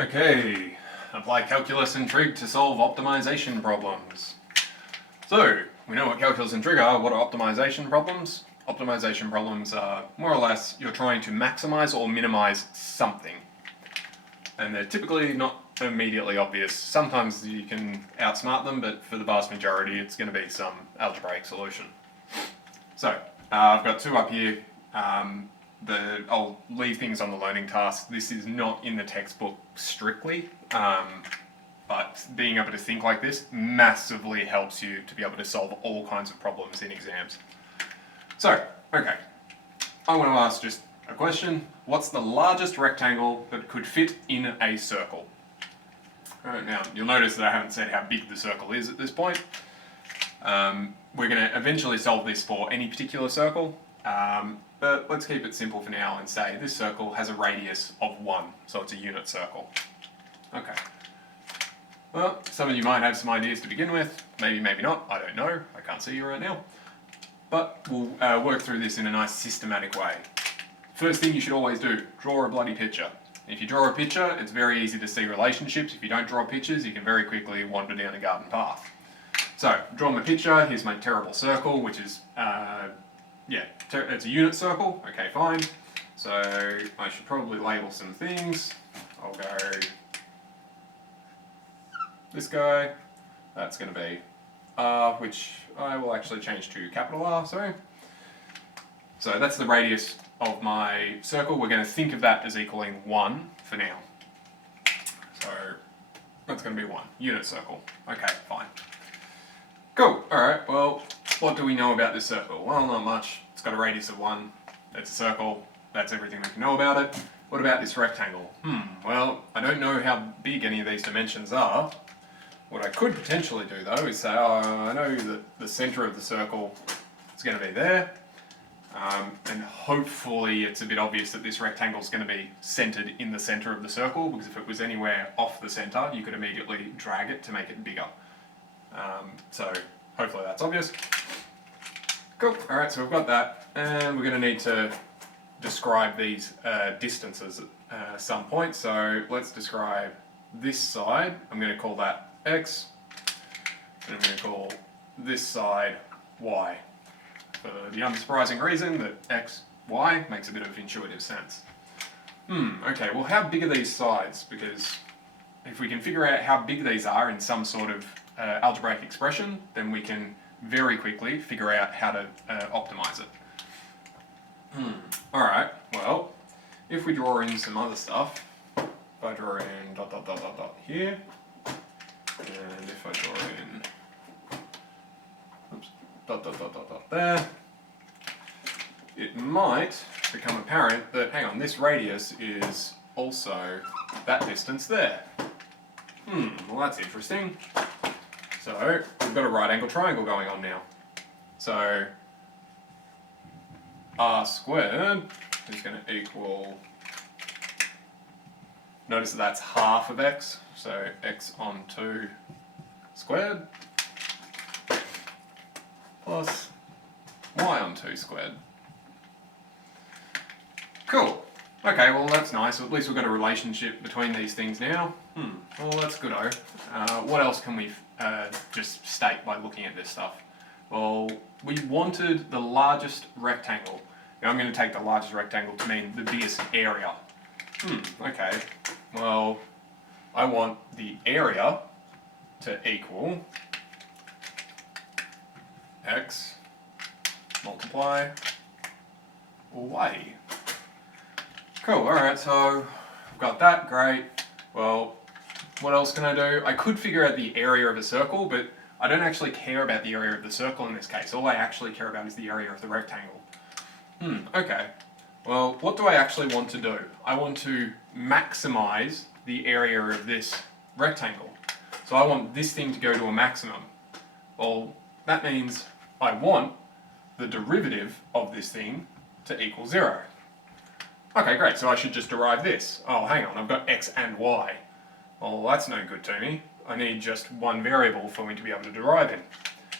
Okay, apply calculus and trig to solve optimization problems. So, we know what calculus and trig are. What are optimization problems? Optimization problems are more or less you're trying to maximize or minimize something. And they're typically not immediately obvious. Sometimes you can outsmart them, but for the vast majority it's going to be some algebraic solution. So, I've got two up here. I'll leave things on the learning task. This is not in the textbook strictly, but being able to think like this massively helps you to be able to solve all kinds of problems in exams. So, okay, I want to ask just a question. What's the largest rectangle that could fit in a circle? Alright, now you'll notice that I haven't said how big the circle is at this point. We're going to eventually solve this for any particular circle. But let's keep it simple for now and say this circle has a radius of 1, so it's a unit circle. Okay. Well, some of you might have some ideas to begin with, maybe not, I don't know, I can't see you right now. But we'll work through this in a nice systematic way. First thing you should always do, draw a bloody picture. If you draw a picture, it's very easy to see relationships. If you don't draw pictures, you can very quickly wander down a garden path. So, draw my picture, here's my terrible circle, which is it's a unit circle, okay fine. So I should probably label some things. I'll go this guy, that's going to be R, which I will actually change to capital R, sorry. So that's the radius of my circle. We're going to think of that as equaling 1 for now. So that's going to be 1, unit circle. Okay, fine. Cool, alright, well, what do we know about this circle? Well, not much. It's got a radius of 1, it's a circle, that's everything we can know about it. What about this rectangle? Well, I don't know how big any of these dimensions are. What I could potentially do though is say, I know that the centre of the circle is going to be there, and hopefully it's a bit obvious that this rectangle is going to be centred in the centre of the circle, because if it was anywhere off the centre, you could immediately drag it to make it bigger. So hopefully that's obvious. Cool, alright, so we've got that, and we're going to need to describe these distances at some point. So let's describe this side. I'm going to call that x, and I'm going to call this side y. For the unsurprising reason that x, y makes a bit of intuitive sense. Okay, well how big are these sides? Because if we can figure out how big these are in some sort of algebraic expression, then we can very quickly figure out how to optimize it. Alright, well, if we draw in some other stuff, if I draw in ... here, and if I draw in ... there, it might become apparent that, hang on, this radius is also that distance there. Well that's interesting. So, we've got a right angle triangle going on now. So, r squared is going to equal, notice that that's half of x, so x on 2 squared plus y on 2 squared. Cool. Okay, well that's nice. At least we've got a relationship between these things now. Well that's good-o. What else can we just state by looking at this stuff? Well, we wanted the largest rectangle. Now I'm going to take the largest rectangle to mean the biggest area. Okay. Well, I want the area to equal x multiply y. Cool, alright, so I've got that, great. Well, what else can I do? I could figure out the area of a circle, but I don't actually care about the area of the circle in this case. All I actually care about is the area of the rectangle. Okay. Well, what do I actually want to do? I want to maximize the area of this rectangle. So I want this thing to go to a maximum. Well, that means I want the derivative of this thing to equal 0. Okay, great, so I should just derive this. Oh, hang on, I've got x and y. Well, that's no good to me. I need just one variable for me to be able to derive in.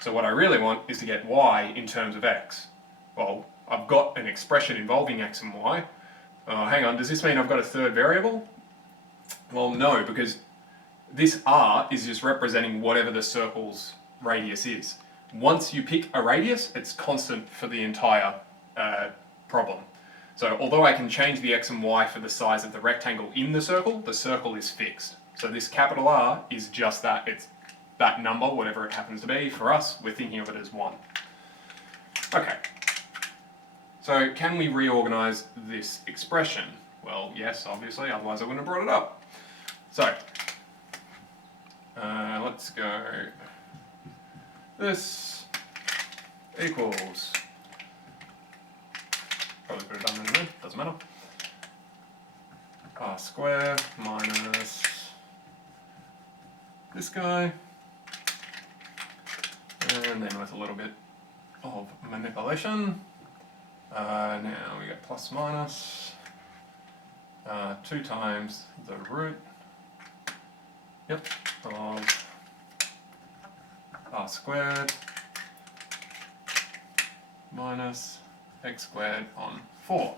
So what I really want is to get y in terms of x. Well, I've got an expression involving x and y. Hang on, does this mean I've got a third variable? Well, no, because this r is just representing whatever the circle's radius is. Once you pick a radius, it's constant for the entire problem. So although I can change the x and y for the size of the rectangle in the circle is fixed. So this capital R is just that. It's that number, whatever it happens to be. For us, we're thinking of it as 1. Okay. So can we reorganize this expression? Well, yes, obviously, otherwise I wouldn't have brought it up. So, let's go. This equals, probably could have done it in there, doesn't matter. R squared minus this guy, and then with a little bit of manipulation, now we get plus minus 2 times the root, of r squared minus x squared on 4.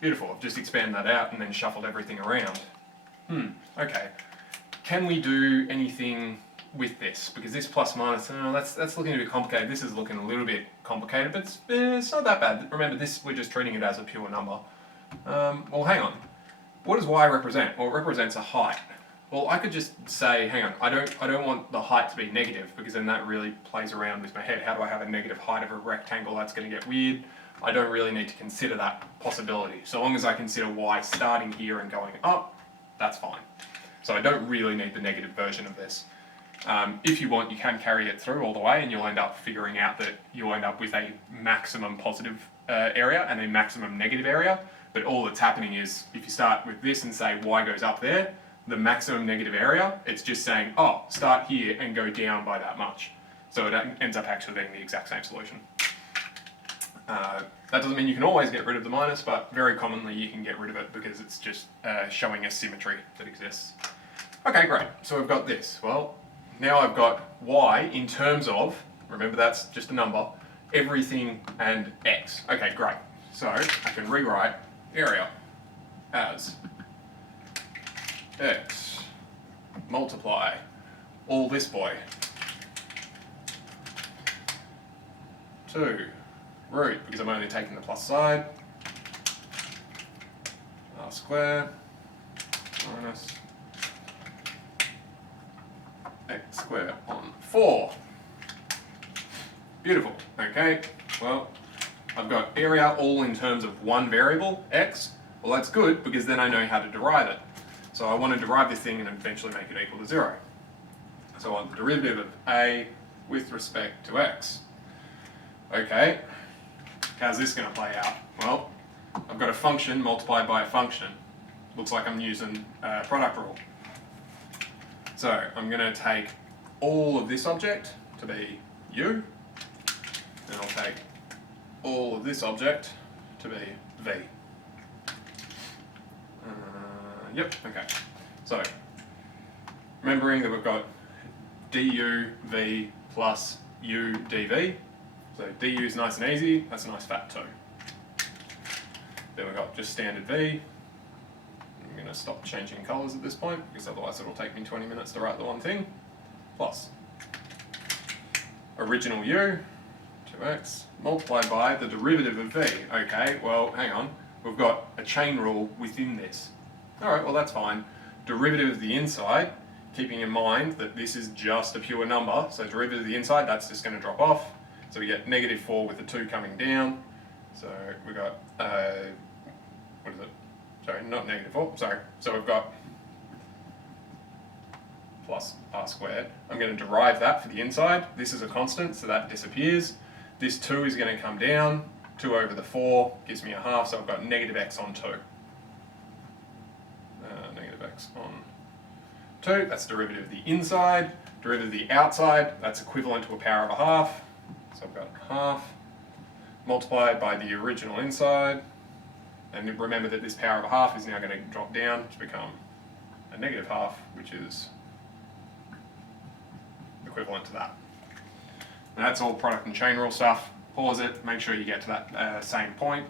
Beautiful, I've just expanded that out and then shuffled everything around. Okay. Can we do anything with this? Because this plus minus, that's looking a bit complicated. This is looking a little bit complicated, but it's not that bad. Remember, this we're just treating it as a pure number. Well, hang on. What does y represent? Well, it represents a height. Well, I could just say, hang on, I don't want the height to be negative, because then that really plays around with my head. How do I have a negative height of a rectangle? That's going to get weird. I don't really need to consider that possibility. So long as I consider y starting here and going up, that's fine. So I don't really need the negative version of this. If you want, you can carry it through all the way, and you'll end up figuring out that you'll end up with a maximum positive area and a maximum negative area. But all that's happening is, if you start with this and say y goes up there, the maximum negative area, it's just saying, oh, start here and go down by that much. So it ends up actually being the exact same solution. That doesn't mean you can always get rid of the minus, but very commonly you can get rid of it because it's just showing a symmetry that exists. Okay, great. So we've got this. Well, now I've got y in terms of, remember that's just a number, everything and x. Okay, great. So I can rewrite area as x multiply all this boy 2 root, because I'm only taking the plus side, r squared minus x squared on 4. Beautiful. Okay, well, I've got area all in terms of one variable, x. Well, that's good, because then I know how to derive it. So I want to derive this thing and eventually make it equal to 0. So I want the derivative of a with respect to x. Okay, how's this going to play out? Well, I've got a function multiplied by a function. Looks like I'm using product rule. So I'm going to take all of this object to be u, and I'll take all of this object to be v. Yep, okay. So, remembering that we've got du v plus u dv. So du is nice and easy, that's a nice fat 2. Then we've got just standard v. I'm going to stop changing colours at this point, because otherwise it'll take me 20 minutes to write the one thing. Plus original u, 2x, multiplied by the derivative of v. Okay, well, hang on. We've got a chain rule within this. Alright, well that's fine. Derivative of the inside, keeping in mind that this is just a pure number, so derivative of the inside, that's just going to drop off. So we get negative 4 with the 2 coming down. So we got, what is it? Sorry, not negative 4, sorry. So we've got plus r squared. I'm going to derive that for the inside. This is a constant, so that disappears. This 2 is going to come down. 2 over the 4 gives me a half, so I've got negative x on 2. Negative x on 2, that's derivative of the inside. Derivative of the outside, that's equivalent to a power of a half. So I've got half multiplied by the original inside. And remember that this power of a half is now going to drop down to become a negative half, which is equivalent to that. And that's all product and chain rule stuff. Pause it, make sure you get to that same point,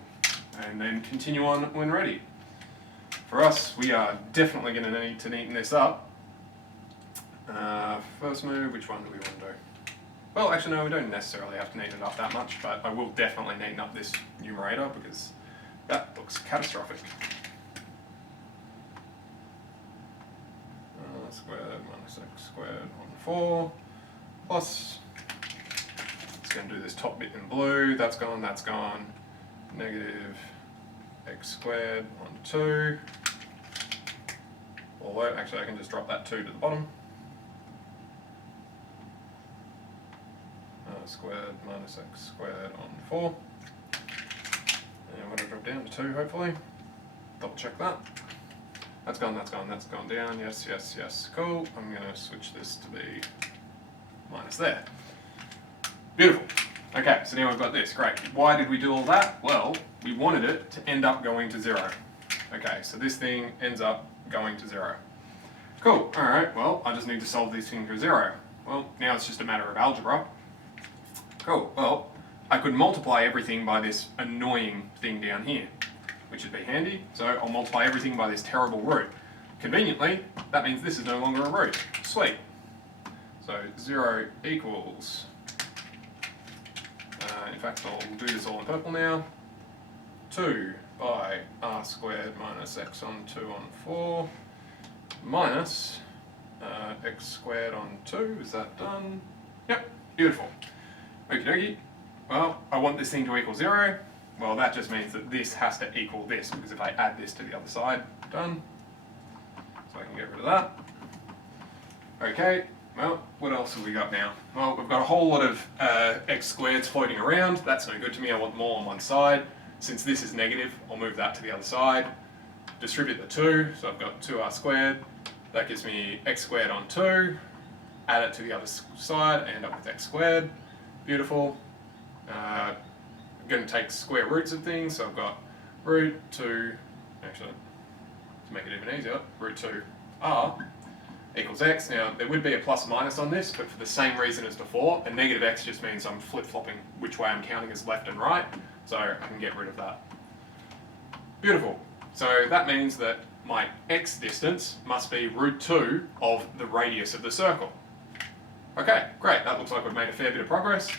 and then continue on when ready. for us, we are definitely going to need to neaten this up. First move, which one do we want to do? Well, actually no, we don't necessarily have to neaten it up that much, but I will definitely neaten up this numerator because that looks catastrophic. Squared minus x squared on 4 plus, it's going to do this top bit in blue, that's gone, negative x squared on 2, although actually I can just drop that 2 to the bottom. Squared minus x squared on 4. And I'm going to drop down to 2 hopefully. Double check that. That's gone down. Yes. Cool. I'm going to switch this to be minus there. Beautiful. Okay, so now we've got this. Great. Why did we do all that? Well, we wanted it to end up going to 0. Okay, so this thing ends up going to 0. Cool. Alright, well, I just need to solve this thing for 0. Well, now it's just a matter of algebra. Cool, well, I could multiply everything by this annoying thing down here, which would be handy. So I'll multiply everything by this terrible root. Conveniently, that means this is no longer a root. Sweet. So 0 equals, in fact I'll do this all in purple now, 2 by r squared minus x on 2 on 4 minus x squared on 2. Is that done? Yep, beautiful. Okie dokie. Well, I want this thing to equal 0. Well, that just means that this has to equal this, because if I add this to the other side, done. So I can get rid of that. Okay, well, what else have we got now? Well, we've got a whole lot of x squareds floating around. That's no good to me. I want more on one side. Since this is negative, I'll move that to the other side. Distribute the 2, so I've got 2r squared. That gives me x squared on 2. Add it to the other side, I end up with x squared. Beautiful. I'm going to take square roots of things, so I've got root 2, actually, to make it even easier, root 2r equals x. Now, there would be a plus minus on this, but for the same reason as before, a negative x just means I'm flip-flopping which way I'm counting as left and right, so I can get rid of that. Beautiful. So that means that my x distance must be root 2 of the radius of the circle. Okay, great, that looks like we've made a fair bit of progress.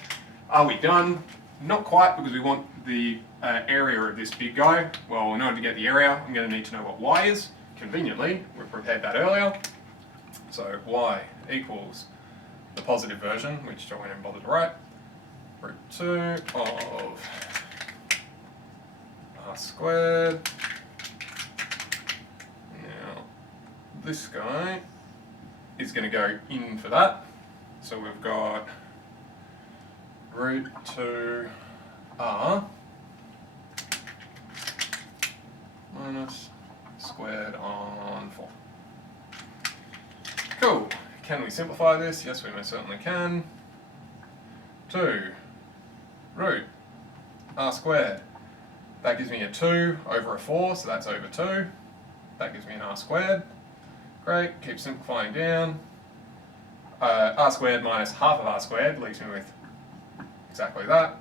Are we done? Not quite, because we want the area of this big guy. Well, in order to get the area, I'm going to need to know what y is. Conveniently, we've prepared that earlier. So y equals the positive version, which I won't even bother to write, root 2 of r squared. Now, this guy is going to go in for that. So we've got root 2r minus squared on 4. Cool. Can we simplify this? Yes, we most certainly can. 2 root r squared. That gives me a 2 over a 4, so that's over 2. That gives me an r squared. Great. Keep simplifying down. R squared minus half of r squared leaves me with exactly that,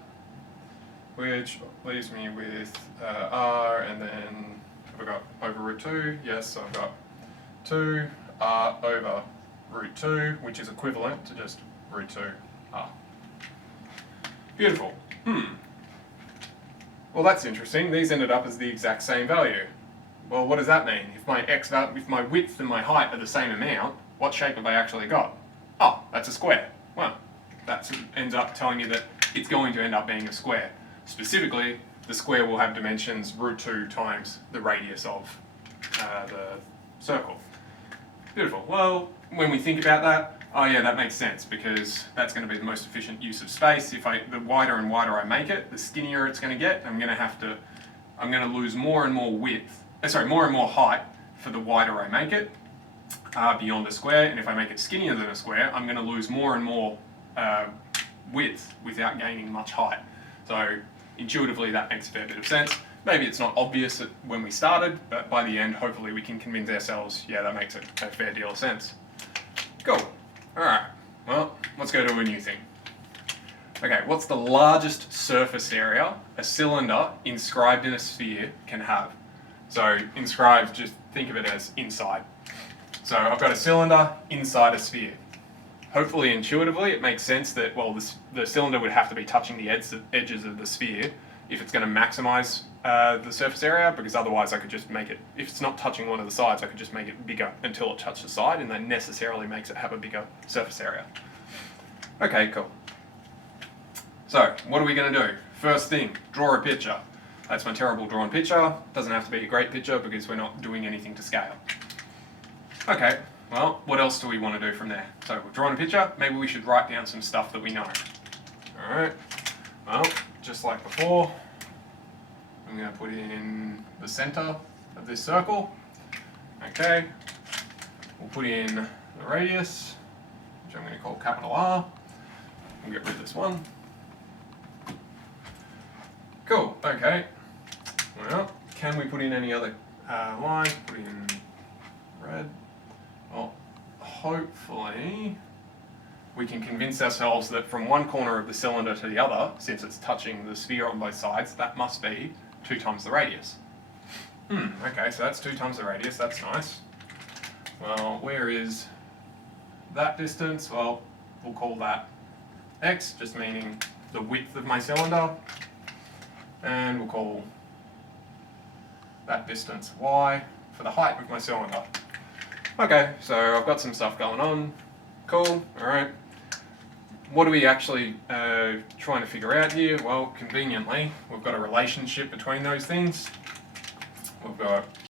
which leaves me with r, and then have I got over root 2? Yes, so I've got 2r over root 2, which is equivalent to just root 2r. Beautiful. Well, that's interesting. These ended up as the exact same value. Well, what does that mean? If my width and my height are the same amount, what shape have I actually got? Oh, that's a square. Well, that ends up telling you that it's going to end up being a square. Specifically, the square will have dimensions root 2 times the radius of the circle. Beautiful. Well, when we think about that, oh yeah, that makes sense, because that's going to be the most efficient use of space. The wider and wider I make it, the skinnier it's going to get. I'm going to lose more and more more and more height for the wider I make it. Beyond a square, and if I make it skinnier than a square, I'm going to lose more and more width without gaining much height. So intuitively that makes a fair bit of sense. Maybe it's not obvious when we started, but by the end hopefully we can convince ourselves, yeah, that makes a fair deal of sense. Cool. Alright, well, let's go to a new thing. Okay, what's the largest surface area a cylinder inscribed in a sphere can have? So inscribed, just think of it as inside. So I've got a cylinder inside a sphere. Hopefully intuitively it makes sense that, well, the cylinder would have to be touching the edges of the sphere if it's going to maximize the surface area, because otherwise I could just make it, if it's not touching one of the sides, I could just make it bigger until it touches the side, and that necessarily makes it have a bigger surface area. Okay, cool. So what are we going to do? First thing, draw a picture. That's my terrible drawn picture. Doesn't have to be a great picture because we're not doing anything to scale. Okay, well, what else do we want to do from there? So we've drawn a picture, maybe we should write down some stuff that we know. Alright, well, just like before, I'm going to put in the center of this circle. Okay, we'll put in the radius, which I'm going to call capital R. We'll get rid of this one. Cool, okay. Well, can we put in any other line? Put in red. Well, hopefully we can convince ourselves that from one corner of the cylinder to the other, since it's touching the sphere on both sides, that must be 2 times the radius. Okay, so that's 2 times the radius, that's nice. Well, where is that distance? Well, we'll call that x, just meaning the width of my cylinder. And we'll call that distance y for the height of my cylinder. Okay, so I've got some stuff going on. Cool, alright. What are we actually trying to figure out here? Well, conveniently, we've got a relationship between those things. We've got